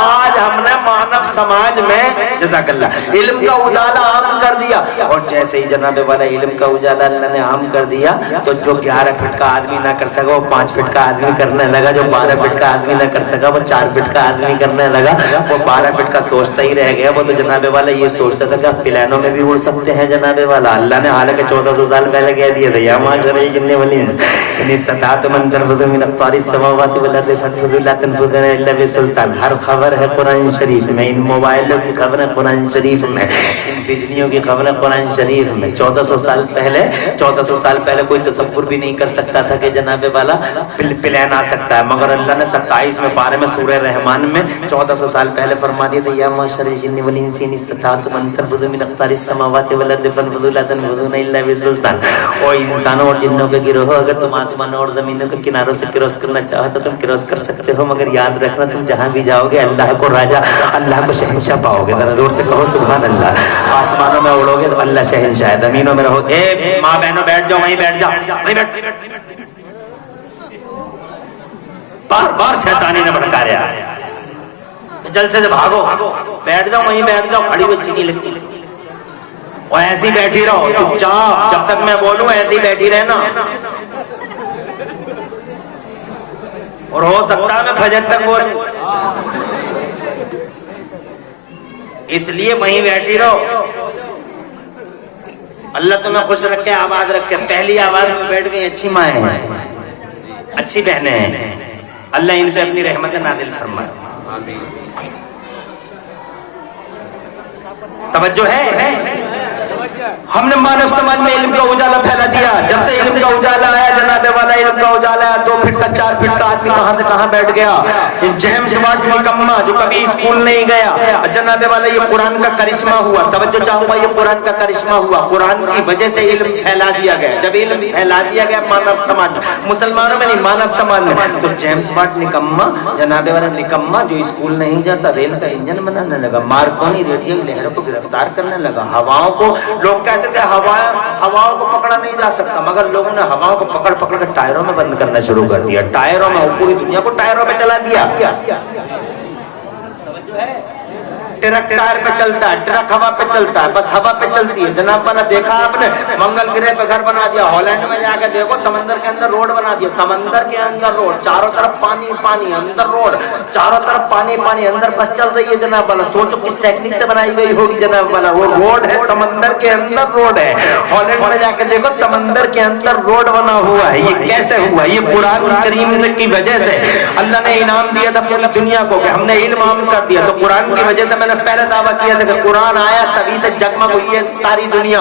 آج ہم نے مانو سماج میں جزاک اللہ علم کا اجالا عام کر دیا. اور جیسے ہی جناب والا علم کا اجالا اللہ نے عام کر دیا تو جو 11 فٹ کا آدمی نہ کر سکا وہ 5 فٹ کا آدمی کرنے لگا, جو 12 فٹ کا آدمی نہ کر سکا وہ 4 فٹ کا آدمی کرنے لگا, وہ 12 فٹ کا سوچتا ہی رہ گیا. وہ تو جناب والا یہ سوچتا تھا کہ آپ پلانوں میں بھی اڑ سکتے ہیں جناب والا. اللہ نے حالانکہ 1400 سال پہلے کہہ دیا تھا یا معاشر الجن والانس ان استطعتم ان تنفذوا من اقطار السماوات والارض فانفذوا لا تنفذون الا بسلطان. ہر خبر ہے قرآن شریف میں, ان موبائلوں کی خبریں قرآن شریف میں, ان بجلیوں کی خبریں قرآن شریف میں. 1400 سال پہلے کوئی تصور بھی نہیں کر سکتا تھا کہ جناب والا پلان آ سکتا ہے, مگر اللہ نے 27ویں پارے میں سورہ رحمان میں 1400 سال پہلے فرما دیا تھا یا معاشر الجن والانس ان استطعتم ان تنفذوا من اقطار السماوات والارض فانفذوا لا تنفذون الا بسلطان. اور انسانوں اور جنوں کے گروہ اگر تم آسمانوں اور زمینوں کے کناروں سے کراس کرنا چاہو تو تم کراس کر سکتے ہو, مگر یاد رکھنا تم جہاں بھی جاؤ گے اللہ کو راجا, اللہ کو شہنشاہ پاؤ گے. ذرا زور سے کہو سبحان اللہ. آسمانوں میں اڑو گے تو اللہ شہنشاہ ہے, زمینوں میں رہو اے ماں بہنوں بیٹھ جاؤ, وہیں بیٹھ جاؤ, وہیں بیٹھ. بار بار شیطانی نے بھڑکا رہا ہے جلسے سے بھاگو, بیٹھ جاؤ وہیں بیٹھ جاؤ, کھڑی بچی کی لگتی اور ایسی بیٹھی رہو چپ چاپ, جب تک میں بولوں ایسی بیٹھی رہنا. اور ہو سکتا ہے میں فجر تک بولوں, اس لیے وہیں بیٹھی رہو. اللہ تمہیں خوش رکھے, آباد رکھے. پہلی آواز میں بیٹھ گئی اچھی مائیں ہیں, اچھی بہنیں ہیں, اللہ ان پہ اپنی رحمت نازل فرمائے. توجہ ہے. ہم نے مانو سماج میں علم کا اجالا پھیلا دیا. جب سے علم کا اجالا آیا جناب والا, علم کا اجالا آیا, 2 فٹ کا 4 فٹ کا آدمی کہاں سے کہاں بیٹھ گیا. جیمز واٹ نکما جو کبھی اسکول نہیں گیا, جناب والا یہ قرآن کا کرشمہ ہوا. توجہ چاہوں گا, یہ قرآن کا کرشمہ ہوا. قرآن کی وجہ سے علم پھیلا دیا گیا. جب علم پھیلا دیا گیا مانو سماج, مسلمانوں میں نہیں مانو سماج میں, تو جیمز واٹ نکما, جناب والا نکما جو اسکول نہیں جاتا ریل کا انجن بنانے لگا, مارکونی ریڈیو لہروں کو گرفتار کرنے لگا. ہواؤں کو لوگ کہتے تھے ہواؤں کو پکڑا نہیں جا سکتا, مگر لوگوں نے ہواؤں کو پکڑ پکڑ کر ٹائروں میں بند کرنا شروع کر دیا. ٹائروں میں, پوری دنیا کو ٹائروں پہ چلا دیا. ٹرک ٹائر پہ چلتا ہے, ٹرک ہوا پہ چلتا ہے, بس ہوا پہ چلتی ہے. جناب نے دیکھا آپ نے منگل گرہ پہ گھر بنا دیا, ہالینڈ میں جا کے دیکھو سمندر کے اندر روڈ بنا دیا. سمندر کے اندر روڈ, چاروں طرف پانی پانی, اندر روڈ, چاروں طرف پانی پانی, اندر بس چل رہی ہے. جناب والا سوچو کس ٹیکنیک سے بنائی گئی ہوگی جناب والا. وہ روڈ ہے, سمندر کے اندر روڈ ہے. ہالینڈ میں جا کے دیکھو سمندر کے اندر روڈ بنا ہوا ہے. یہ کیسے ہوا؟ یہ قرآن کریم کی وجہ سے. اللہ نے انعام دیا تھا پوری دنیا کو کہ ہم نے علم عام کر دیا. تو قرآن کی وجہ سے میں نے پہلے دعویٰ کیا تھا کہ قرآن آیا تبھی سے جگمگ ہوئی ہے ساری دنیا.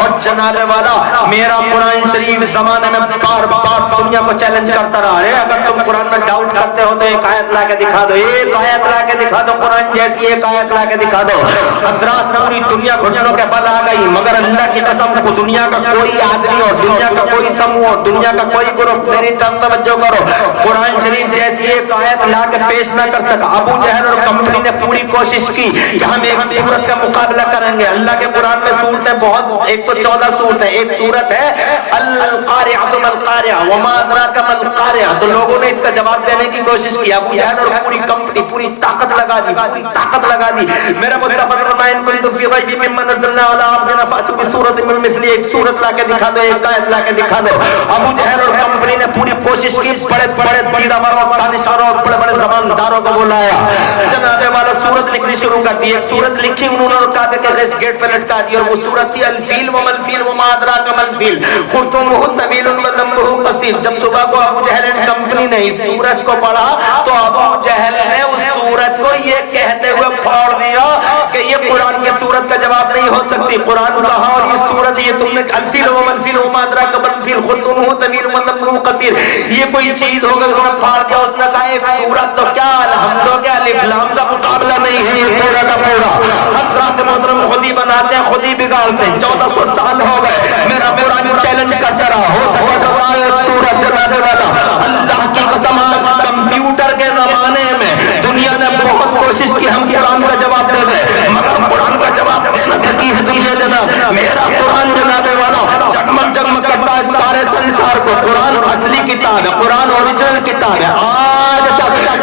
اور جناب والا میرا قرآن شریف زمانے میں بار بار دنیا کو چیلنج کرتا رہا ہے. اگر تم قرآن میں ڈاؤٹ کرتے ہو تو ایک آیت لا کے دکھا دو, ایک آیت لا کے دکھا دو, قرآن جیسی ایک آیت لا کے دکھا دو. حضرات پوری دنیا گھٹنوں کے بل آ گئی, مگر اللہ کی قسم کو دنیا کا کوئی آدمی اور دنیا کا کوئی سموہ اور دنیا کا کوئی گروہ, میری طرف توجہ کرو, قرآن شریف جیسی ایک آیت لا کے پیش نہ کر سکا. ابو جہل اور کمپنی نے پوری کوشش کی کہ ہم ایک سورت کا مقابلہ کریں گے. اللہ کے قرآن میں سورتیں بہت, 114 سورتیں. ایک سورت ہے القارعۃ ما القارعۃ وما ادراک ما القارعۃ. تو لوگوں نے اس کا جواب دینے کی کوشش کی. ابو جہل اور پوری کمپنی پوری طاقت لگا دی, پوری طاقت لگا دی. میرا مصطفی فرمایا ان کنتم فی ریب مما نزلنا علی عبدنا فاتوا بسورۃ من مثلی. ایک سورت لا کے دکھا دو, ایک آیت لا کے دکھا دو. ابو جہل اور کمپنی نے پوری کوشش کی, بڑے بڑے دیداروں, دانشوروں, بڑے بڑے زبانداروں کو بلایا. جناب والا سورت لکھنی شروع کر دی. ایک سورت لکھی انہوں نے اور کعبے کے گیٹ پہ لٹکا دی, اور وہ سورت تھی الفیل وما الفیل وما ادراک ما الفیل خرطومہ طویل وذنبہ قصیر. جب صبح کو ابو جہل اینڈ کمپنی نے اس سورت کو پڑھا تو ابو جہل نے اس سورت کو یہ کہتے ہوئے پھاڑ دیا کہ یہ قرآن کی سورت کا جواب نہیں ہو سکتی. قرآن کہا اور یہ سورت, یہ تم نے الفیل وما الفیل وما ادراک ما الفیل خرطومہ طویل وذنبہ قصیر, یہ کوئی چیز ہوگی. اس نے پھاڑ دیا, اس نے کہا ایک سورت تو کیا الحمد ہو گیا, الف لام کا مقابلہ نہیں ہے یہ پورا کا پورا. حضرات محترم خود ہی بناتے ہیں, خود ہی بگاڑتے ہیں. 1400 سال ہو گئے, میرا قرآن چیلنج کرتا رہا. ہو سکے تو ایک سورت جناب والا, اللہ کی قسم کمپیوٹر کے زمانے میں دنیا نے بہت کوشش کی ہم قرآن کا جواب دے دیں, مگر قرآن کا جواب دے نہ سکی ہے دنیا. جناب میرا قرآن جناب والا جگمگ جگمگ کرتا ہے سارے سنسار کو. قرآن اصلی کتاب ہے, قرآن اوریجنل کتاب ہے. آج تک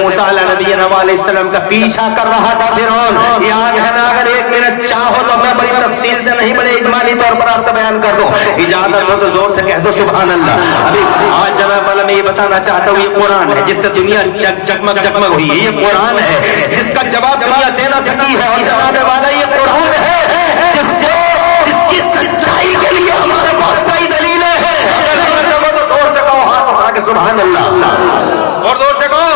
موسیٰ علیہ نبی علیہ السلام کا پیچھا کر رہا تھا فرعون. یاد ہے نا؟ اگر ایک منٹ چاہو تو میں بڑی تفصیل سے نہیں بڑے اجمالی طور پر آپ سے بیان کر دوں. اجازت ہو تو زور سے کہہ دو سبحان اللہ. ابھی آج جناب والا میں یہ بتانا چاہتا ہوں، یہ قرآن ہے جس سے دنیا جگمگ جگمگ ہوئی ہے. یہ قرآن ہے جس کا جواب دنیا دے نہ سکی ہے. اور جناب والا یہ قرآن ہے جس کی سچائی کے لیے ہمارے پاس کئی دلیلیں ہیں. اگر سن سکو تو دور سے کہو ہاتھ اٹھا کے سبحان اللہ، اور دور سے کہو.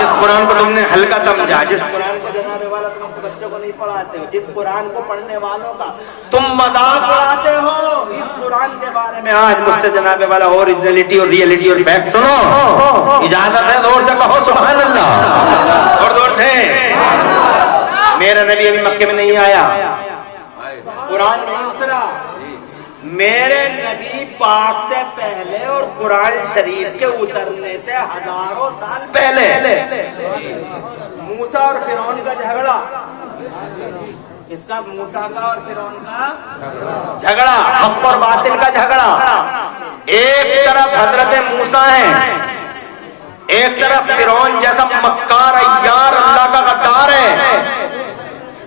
جس قرآن کو تم نے ہلکا سمجھا، جس قرآن کو جناب والا تم اپنے بچوں کو نہیں پڑھاتے ہو، جس قرآن کو پڑھنے والوں کا تم مذاق اڑاتے ہو، اس قرآن کے بارے میں آج مجھ سے جناب والا اوریجنلٹی اور ریئلٹی اور فیکٹ سنو. اجازت ہے دور سے کہو سبحان اللہ، اور دور سے. میرا نبی ابھی مکے میں نہیں آیا، قرآن نہیں اترا. میرے نبی پاک سے پہلے اور قرآن شریف کے اترنے سے ہزاروں سال پہلے موسیٰ اور فرعون کا جھگڑا، اس کا موسیٰ کا اور فرعون کا جھگڑا، حق اور باطل کا جھگڑا. ایک طرف حضرت موسیٰ ہیں، ایک طرف فرعون جیسا مکار عیار اللہ کا غدار ہے.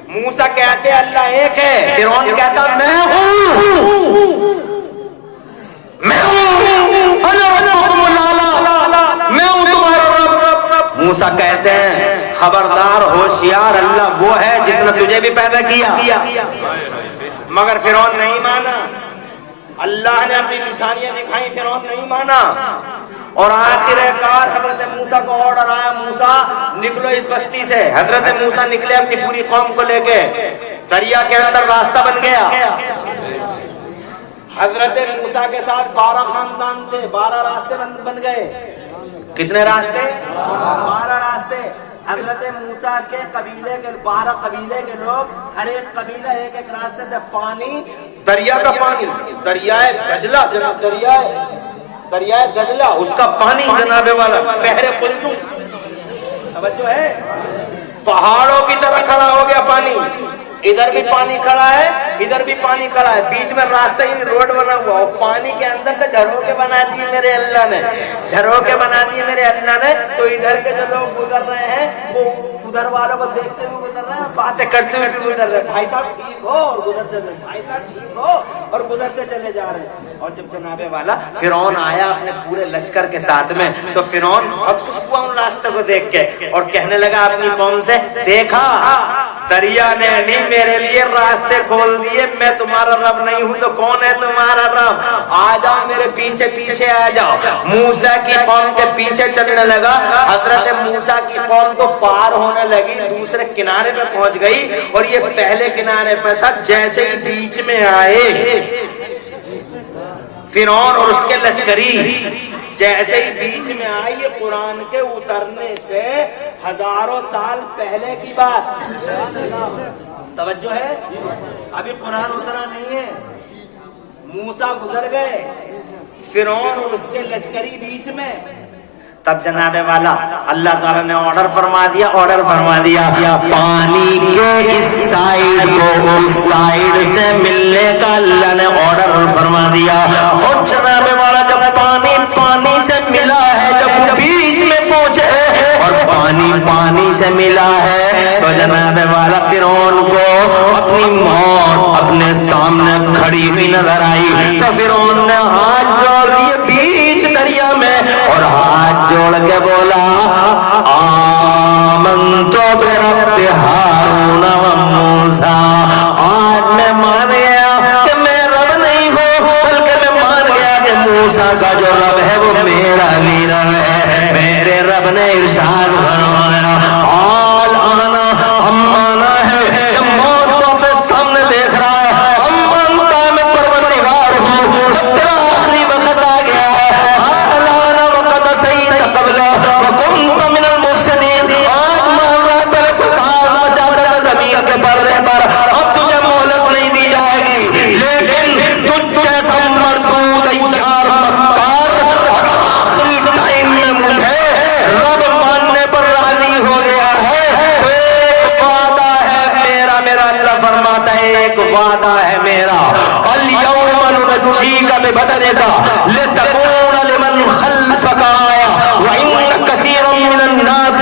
موسیٰ کہتے اللہ ایک ہے، فرعون کہتا میں ہوں، میں ہوں، انا ربکم الاعلی، میں ہوں تمہارا رب. موسیٰ کہتے ہیں خبردار ہوشیار اللہ وہ ہے جس نے تجھے بھی پیدا کیا. مگر فرعون نہیں مانا. اللہ نے اپنی نشانیاں دکھائیں، فرعون نہیں مانا. اور آخر کار حضرت موسیٰ کو آرڈر آیا، موسیٰ نکلو اس بستی سے. حضرت موسیٰ نکلے اپنی پوری قوم کو لے کے. دریا کے اندر راستہ بن گیا. حضرت موسیٰ کے ساتھ 12 خاندان تھے، 12 راستے بن گئے. کتنے راستے؟ 12 راستے. حضرت موسیٰ کے قبیلے کے 12 قبیلے کے لوگ، ہر ایک قبیلہ ایک ایک راستے سے پانی، دریا کا پانی، دریائے دجلہ، جناب دریائے دجلہ، اس کا پانی جناب والا بحر قلزم، توجہ ہے، پہاڑوں کی طرح کھڑا ہو گیا پانی. ادھر بھی پانی کھڑا ہے، ادھر بھی پانی کھڑا ہے، بیچ میں راستہ ہی روڈ بنا ہوا. اور پانی کے اندر سے جھروکے بنا دیے میرے اللہ نے، جھروکے بنا دیے میرے اللہ نے. تو ادھر کے جو لوگ گزر رہے ہیں وہ ادھر والوں کو دیکھتے ہوئے گزر رہے ہیں، باتیں کرتے ہوئے گزر رہے ہیں. بھائی صاحب ٹھیک ہو، اور گزرتے رہے، بھائی صاحب ٹھیک ہو، اور گزرتے چلے جا رہے ہیں. اور جب جناب والا فرعون آیا اپنے پورے لشکر کے ساتھ میں، تو فرعون بہت خوش ہوا ان راستوں کو دیکھ کے، اور کہنے لگا اپنی قوم سے، دیکھا دریا نے نہیں میرے لیے راستے کھول دیے. میں تمہارا رب نہیں ہوں تو کون ہے تمہارا رب؟ آ جاؤ میرے پیچھے پیچھے آ جاؤ. موسیٰ کی قوم کے پیچھے چلنے لگا. حضرت موسیٰ کی قوم تو پار ہونے لگی، دوسرے کنارے پہ پہنچ گئی، اور یہ پہلے کنارے پہ تھا. جیسے ہی بیچ میں آئے فرعون اور اس کے لشکری، جیسے ہی بیچ میں آئی، یہ قرآن کے اترنے سے ہزاروں سال پہلے کی بات. توجہ ہے، ابھی قرآن اترا نہیں ہے. موسیٰ گزر گئے، فرعون اور اس کے لشکری بیچ میں. تب جناب والا اللہ تعالیٰ نے آرڈر فرما دیا پانی کے اس سائیڈ کو اس سائیڈ سے ملنے کا اللہ نے آرڈر فرما دیا. اور جناب والا جب پانی سے ملا ہے، جب بیچ میں پہنچے اور پانی سے ملا ہے، تو جناب والا فرعون کو اپنی موت اپنے سامنے کھڑی ہوئی نظر آئی. تو فرعون نے ہاتھ جوڑ دیے بیچ دریا میں، اور ہاتھ جوڑ کے بولا آمنت برب ہارون و موسیٰ. آج میں مان گیا کہ میں رب نہیں ہوں، بلکہ میں مان گیا کہ موسیٰ کا جو رب ہے وہ میرا بھی رب ہے. میرے رب نے ارشاد فرمایا آل آنا، ہم آنا ہے کہ موت کو اپنے سامنے دیکھ رہا ہے. ہم مانتا میں پروردگار ہوں، جب تیرا آخری وقت آ گیا ہے. آل آنا وقت سیت قبل وکنت من المفسدین. آج مان رہا پہلے فساد مچاتا تھا زمین کے پردے پر، اب تجھے مہلت نہیں دی جائے گی. لیکن تجھ جیسا مردود عیار مکار اور آخری ٹائم میں مجھے رب ماننے پر راضی ہو گیا ہے. تو ایک وعدہ ہے میرا اللہ فرماتا ہے ایک وعدہ ہے میرا. اليوم ننجیک ببدنک لتکون لمن خلفک آیہ وان کثیرا من الناس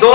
2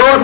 2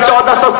1400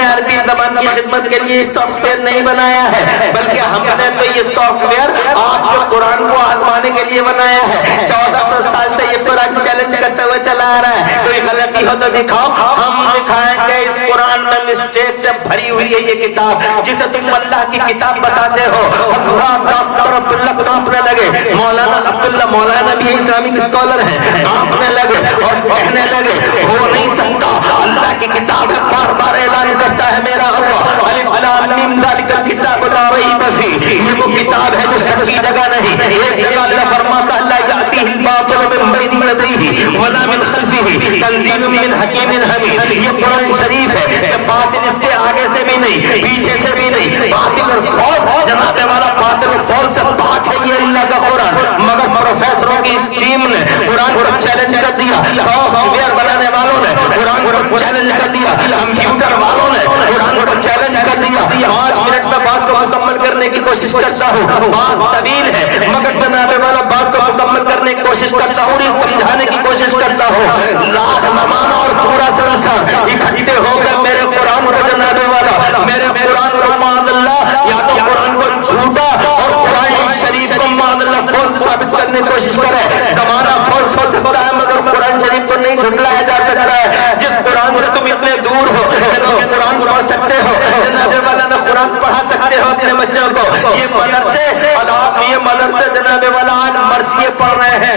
نے عربی زبان کی خدمت کے لیے سافٹ ویئر نہیں بنایا ہے، بلکہ ہم نے تو یہ سافٹ ویئر آپ کے قرآن کو آزمانے کے لیے بنایا ہے۔ 1400 سال سے یہ قرآن چیلنج کرتے ہوئے چلا آ رہا ہے، کوئی غلطی ہو تو دکھاؤ، ہم دکھائیں گے۔ اس قرآن میں مسٹیک سے بھری ہوئی ہے یہ کتاب، جسے تم اللہ کی کتاب بتاتے ہو۔ اللہ ڈاکٹر عبداللہ کانپنے لگے، مولانا عبداللہ مولانا بھی اسلامک اسکالر ہیں، کانپنے لگے اور کہنے لگے ہو نہیں سکتا، اللہ کی کتاب ہے، بار بار اعلان کرتا ہے میرا اللہ، الف لام میم ذالک الکتاب لا ریب فیہ، یہ وہ کتاب ہے جو شک کی جگہ نہیں۔ ایک جگہ اللہ فرماتا ہے لا یأتیہ الباطل من بین یدیہ ولا من خلفہ تنزیل من حکیم حمید۔ یہ قرآن شریف ہے کہ باطل اس کے آگے سے بھی نہیں، پیچھے سے بھی نہیں، باطل اور فوز جناب والا باطل اور فوز سے پاک ہے یہ اللہ کا قرآن۔ مگر پروفیسروں کی اس ٹیم نے قرآن کو چیلنج کر دیا، سافٹ ویئر بنانے والوں نے قرآن کو چیلنج کر دیا، کمپیوٹر والوں نے قرآن کو چیلنج کر دیا۔ 5 منٹ میں بات کو مکمل کرنے کی کوشش کرتا ہوں، بات طویل ہے مگر جناب والا بات کو مکمل کرنے کی کوشش کرتا ہوں، یہ سمجھانے کی کوشش کرتا ہوں۔ لاکھ زمانہ اور پورا سنسار اکٹھے ہو گئے میرے قرآن کو جناب والا، میرے قرآن کو معاذ اللہ یا تو قرآن کو جھوٹا اور قرآن شریف کو معاذ اللہ فالس ثابت کرنے کی کوشش کرے۔ زمانہ فالس ہو سکتا ہے مگر قرآن شریف کو نہیں جھٹلایا جا سکتا ہے۔ جس قرآن سے تم اتنے دور ہو کہ قرآن پڑھ سکتے ہو، جناب والا نہ قرآن پڑھا سکتے ہو اپنے بچوں کو۔ یہ مدرسے اور آپ یہ مدرسے جناب والا آج مرثیے پڑھ رہے ہیں،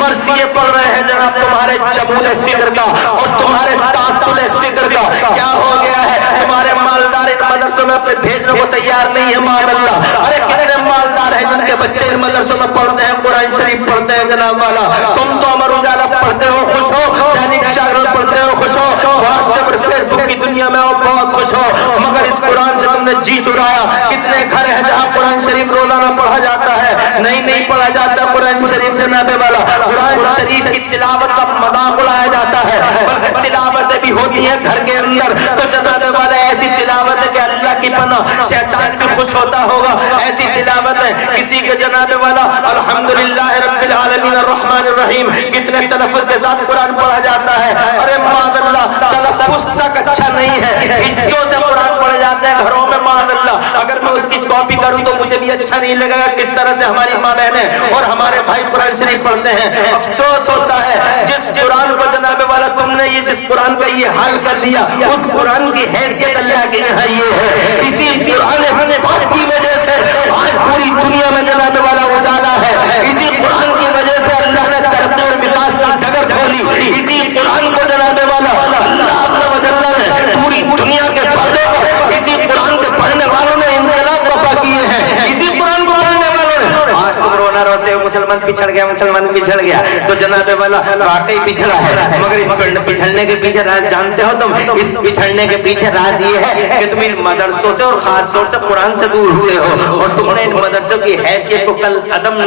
مرثیے پڑھ رہے ہیں جناب تمہارے جمود فکر کا اور تمہارے تعطل فکر کا۔ کیا ہو گیا ہے تمہارے مالدار ان مدرسوں میں اپنے بھیجنے کو تیار نہیں ہے معاذ اللہ۔ ارے کتنے مالدار ہیں جن کے بچے ان مدرسوں میں پڑھتے ہیں، قرآن شریف پڑھتے ہیں جناب والا۔ تم تو امر اجالا پڑھتے ہو خوش ہو، دینک جاگرن پڑھتے ہو خوش ہو، واٹس ایپ اور فیس بک کی دنیا میں ہو بہت خوش ہو، مگر اس قرآن سے تم نے جی چرایا۔ کتنے گھر ہیں جہاں قرآن شریف روزانہ پڑھا جاتا ہے؟ نہیں پڑھا جاتا قرآن شریف جناب والا۔ قرآن شریف کی تلاوت کا مذاق اڑایا جاتا ہے، بلکہ تلاوتیں بھی ہوتی ہیں گھر کے اندر تو جناب والا ایسی تلاوت ہے کہ اللہ کی پناہ شیطان بھی خوش ہوتا ہوگا، ایسی تلاوت ہے کسی کے جناب والا الحمدللہ رب العالمین الرحمن الرحیم کتنے تلفظ کے ساتھ قرآن پڑھا جاتا ہے۔ ارے معاذ اللہ تلفظ تک اچھا نہیں ہے، ہجوں سے قرآن پڑھے جاتے ہیں گھروں میں معاذ اللہ۔ اگر میں اس کی کاپی کروں تو مجھے بھی اچھا نہیں لگے گا کس طرح سے ہماری ماں بہنیں اور ہمارے بھائی قرآن شریف پڑھتے ہیں۔ افسوس ہوتا ہے جس قرآن کو جناب والا تم نے یہ جس قرآن کا یہ حال کر دیا، اس قرآن کی حیثیت اللہ کے یہاں یہ ہے۔ اسی قرآن پاک کی وجہ سے آج پوری دنیا میں جناب والا اجالا ہے، اسی قرآن کی وجہ سے اللہ نے ترقی اور وکاس کی ڈگر کھولی، اسی قرآن کو جناب والا اللہ عز و جل نے پوری دنیا کے پردے پر اسی قرآن کے پڑھنے والوں نے انقلاب برپا کیے ہیں، اسی قرآن کو پڑھنے والوں نے۔ آج تم رونا روتے ہو مسلمان پچھڑ گیا، مسلمان پچھڑ گیا، تو جناب والا واقعی پچھڑا ہے، مگر اس پچھڑنے کے پیچھے راز جانتے ہو تم؟ اس پچھڑنے کے پیچھے راز یہ ہے کہ تم ان مدرسوں سے اور خاص طور سے قرآن سے دور ہوئے ہو اور تم نے ان مدرسوں کی حیثیت کو کل عدم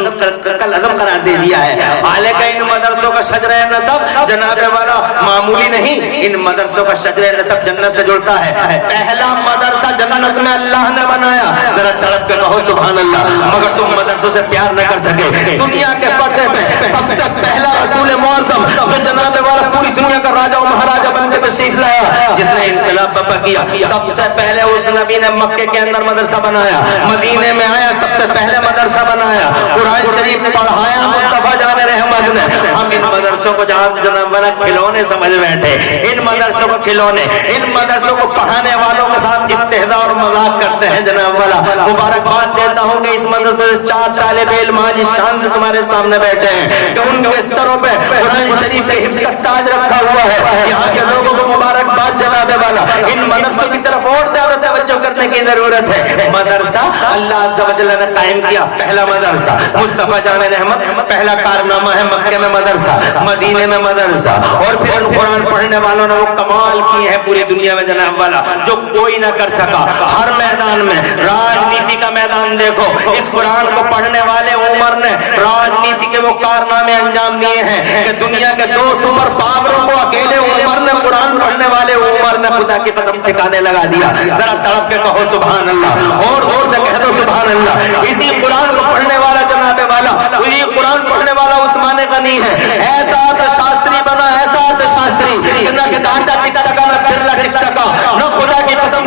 قرار دے دیا ہے۔ حالانکہ ان مدرسوں کا شجرہ نسب جناب والا معمولی نہیں، ان مدرسوں کا شجرہ نسب جنت سے جڑتا ہے۔ پہلا مدرسہ جنت میں اللہ نے بنایا، ذرا تڑپ کے کہو سبحان اللہ، مگر تم مدرسوں سے پیار نہ کر سکے۔ دنیا کے پردے پہ سب سے پہلا رسول معظم جو جناب والا پوری دنیا کا راجہ و مہاراجہ بن کے تشریف لایا، جس نے انقلاب برپا کیا، سب سے پہلے اس نبی نے مکے کے اندر مدرسہ بنایا، مدینے میں آیا سب سے پہلے مدرسہ بنایا، قرآن شریف پڑھایا مصطفیٰ جان رحمت نے۔ ہم ان مدرسوں کو جہاں جناب والا کھلونے سمجھ بیٹھے، ان مدرسوں کو کھلونے، ان مدرسوں کو پڑھانے والوں کے ساتھ استہزاء اور مذاق کرتے ہیں جناب والا۔ مبارکباد دیتا ہوں کہ اس مدرسے سے 4 طالب علم آج اس شان سے تمہارے سامنے بیٹھے ہیں کہ ان کے سروں پہ قرآن شریف کے حفظ کا تاج رکھا ہوا ہے۔ یہاں کے لوگوں کو مبارکباد جناب والا۔ ان مدرسوں کی طرف اور زیادہ توجہ کرنے کی ضرورت ہے۔ مدرسہ اللہ عز و جل نے قائم کیا، پہلا مدرسہ مصطفیٰ جان رحمت، پہلا کارنامہ ہے مکے میں مدرسہ، مدینے میں مدرسہ، اور پھر ان قرآن پڑھنے والوں نے وہ کمال کیے ہیں پوری دنیا میں جناب والا جو کوئی نہ کر سکا۔ ہر میدان میں، راجنیتی کا میدان دیکھو، اس قرآن کو پڑھنے والے عمر نے راجنیتی کے وہ کارنامے انجام دیے ہیں کہ دنیا کے 2 سپر پاوروں کو اکیلے عمر نے قرآن پڑھنے والے عمر نے خدا کی قسم ٹھکانے لگا دیا۔ ذرا تڑپ کے کہو سبحان اللہ، اور زور سے کہہ دو سبحان اللہ۔ اسی قرآن کو پڑھنے والا جناب والا، اسی قرآن پڑھنے والا عثمان غنی ہے، ایسا شاستری بنا، ایسا شاستری کہ نہ ڈانٹا ٹک سکا، نہ پھرلا ٹک سکا، نہ خدا کی قسم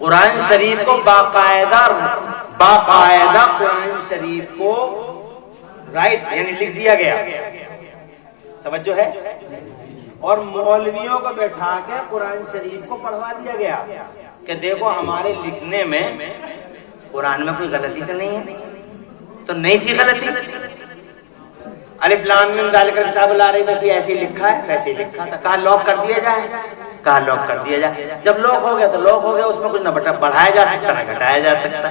قرآن شریف کو باقاعدہ قرآن شریف کو رائٹ یعنی لکھ دیا گیا، توجہ ہے، اور مولویوں کو بیٹھا کے قرآن شریف کو پڑھوا دیا گیا کہ دیکھو ہمارے لکھنے میں قرآن میں کوئی غلطی تو نہیں ہے، تو نہیں تھی غلطی، الف لام میم ذالک الکتاب لا ریب فیہ ایسے لکھا ہے ویسے لکھا تھا، کہا لاک کر دیا جائے، کہا لاک کر دیا جائے، جب لاک ہو گیا تو لاک ہو گیا، اس میں کچھ نہ بڑھایا جا سکتا نہ گھٹایا جا سکتا،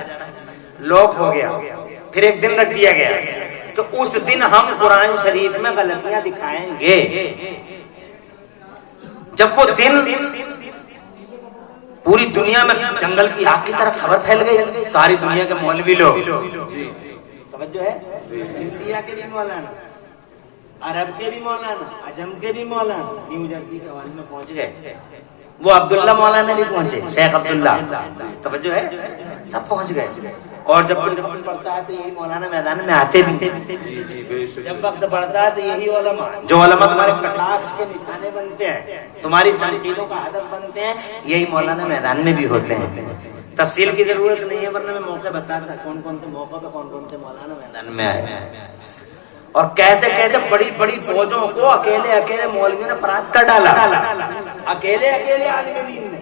لاک ہو گیا، پھر ایک دن رکھ دیا گیا تو اس دن ہم قرآن شریف میں غلطیاں دکھائیں گے، جب وہ دن پوری دنیا میں جنگل کی آگ کی طرح خبر پھیل گئی، ساری دنیا کے مولوی لوگ، توجہ ہے، انڈیا کے بھی مولانا، عرب کے بھی مولانا، عجم کے بھی مولانا، نیو جرسی کے حوالے میں پہنچ گئے، وہ عبداللہ مولانا بھی پہنچے، شیخ عبداللہ، توجہ ہے، سب پہنچ گئے، اور جب وقت پڑتا ہے تو یہی مولانا میدان میں آتے بھی، جب وقت پڑتا ہے تو یہی علماء، جو علماء تمہارے کٹاخ کے نشانے بنتے ہیں، تمہاری تنقیدوں کا ہدف بنتے ہیں، یہی مولانا میدان میں بھی ہوتے ہیں، تفصیل کی ضرورت نہیں ہے ورنہ میں موقع بتاتا کون کون سے موقع پہ کون کون سے مولانا میدان میں آئے، اور کیسے کیسے بڑی بڑی فوجوں کو اکیلے مولویوں نے پراست کر ڈالا، اکیلے عالم دین نے،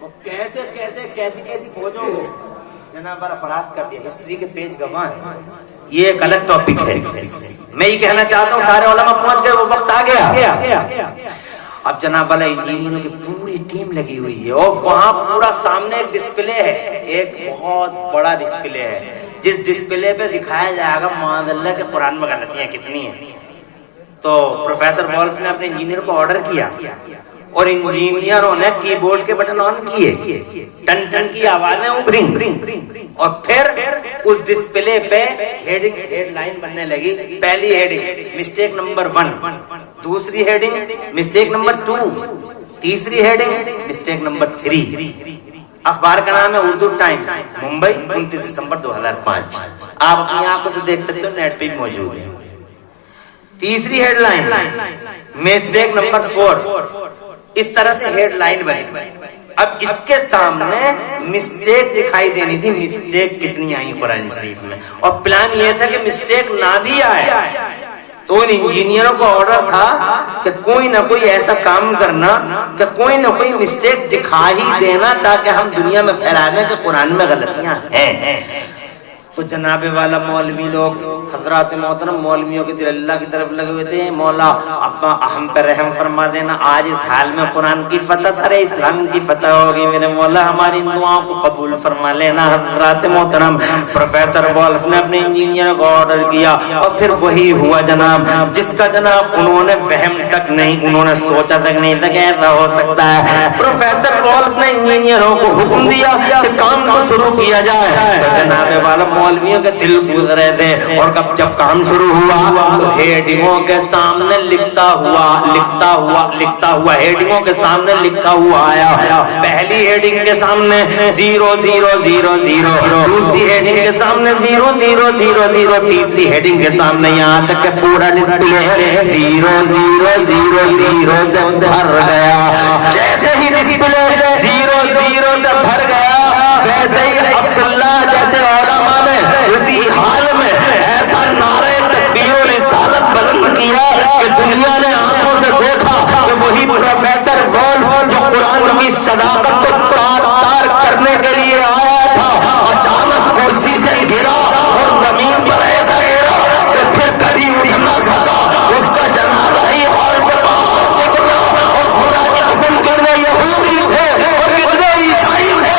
اور کیسی فوجوں کو جناب والا پراست کر دیا، ہسٹری کے پیج گواہ ہیں، یہ ایک الگ ٹاپک ہے، میں یہ کہنا چاہتا ہوں سارے علماء پہنچ گئے، وہ وقت آ گیا، اب جناب والا انجینئروں کی پوری ٹیم لگی ہوئی ہے، اور وہاں پورا سامنے ایک ڈسپلے ہے، ایک بہت بڑا ڈسپلے ہے، جس ڈسپلے پہ دکھایا جائے گا معاذ اللہ کہ قرآن میں غلطیاں کتنی ہیں، تو پروفیسر وولف نے اپنے انجینئر کو آرڈر کیا، اور انجینئروں نے کی بورڈ کے بٹن آن کیے، ٹن ٹن کی آوازیں ابھری، اور پھر اس ڈسپلے پہ ہیڈ لائن بننے لگی، پہلی ہیڈنگ مسٹیک نمبر 1، دوسری ہیڈنگ مسٹیک نمبر 2، تیسری ہیڈنگ مسٹیک نمبر 3۔ اخبار کا نام ہے اردو ٹائمز، ممبئی، 29 دسمبر 2005، آپ اپنی آنکھوں سے دیکھ سکتے ہو، نیٹ پہ بھی موجود ہے۔ تیسری ہیڈ لائن مسٹیک نمبر 4، اس طرح سے ہیڈ لائن بنی، اب اس کے سامنے مسٹیک دکھائی دینی تھی، مسٹیک کتنی آئی قرآن شریف میں، اور پلان یہ تھا کہ مسٹیک نہ بھی آئے، تو ان انجینئروں کو آرڈر تھا کہ کوئی نہ کوئی ایسا کام کرنا کہ کوئی نہ کوئی مسٹیک دکھا ہی دینا تاکہ ہم دنیا میں پھیلا دیں کہ قرآن میں غلطیاں ہیں۔ تو جناب والا مولوی لوگ، حضرات محترم مولویوں کے دل اللہ کی طرف لگے ہوئے تھے، مولا اپنا ہم پر رحم فرما دینا، آج اس حال میں قرآن کی فتح، سارے اسلام کی فتح ہوگی، میرے مولا ہماری دعاؤں کو قبول فرما لینا۔ حضرات محترم پروفیسر وولف نے اپنے انجینئر کو آرڈر کیا، اور پھر وہی ہوا جناب جس کا جناب انہوں نے وہم تک نہیں، انہوں نے سوچا تک نہیں تھا کہ ایسا ہو سکتا ہے۔ پروفیسر وولف نے انجینئروں کو حکم دیا کہ کام کو شروع کیا جائے، تو جناب والا مولویوں کے دل کود رہے تھے، اور جب کام شروع ہوا تو ہیڈنگوں کے سامنے لکھتا ہوا ہیڈنگوں کے سامنے لکھا ہوا آیا، پہلی ہیڈنگ کے سامنے 00000، دوسری ہیڈنگ کے سامنے 00000، تیسری ہیڈنگ کے سامنے یہاں تک کہ پورا ڈسپلے 00000 سے بھر گیا۔ جیسے ہی ڈسپلے 000 سے بھر گیا، ویسے ہی عبداللہ جیسے علماء نے اسی حال میں ایسا نعرہ تکبیر و رسالت بلند کیا کہ دنیا نے آنکھوں سے دیکھا کہ وہی پروفیسر وولف جو قرآن کی صداقت کو تار تار کرنے کے لیے آیا تھا، اچانک کرسی سے گرا اور زمین پر ایسا گرا کہ پھر کبھی اٹھ نہ سکا، اس کا جنازہ ہی ہال سے باہر نکلا، اور خدا کی قسم کتنے یہودی تھے اور کتنے عیسائی تھے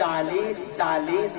40